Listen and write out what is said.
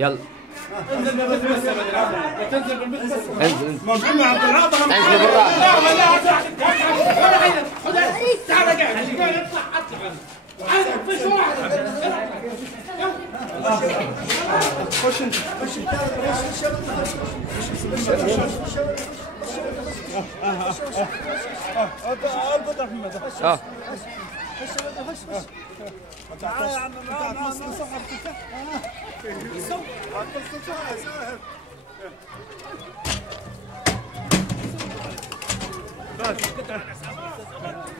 يلا انزل بالمتبسم تنزل بالمتبسم. انزل محمد عبد العاطي انزل بالراحه. لا لا تعال قاعد اطلع اطلع فيش واحد. خش انت خش اربط احمد تعال يا عم معنا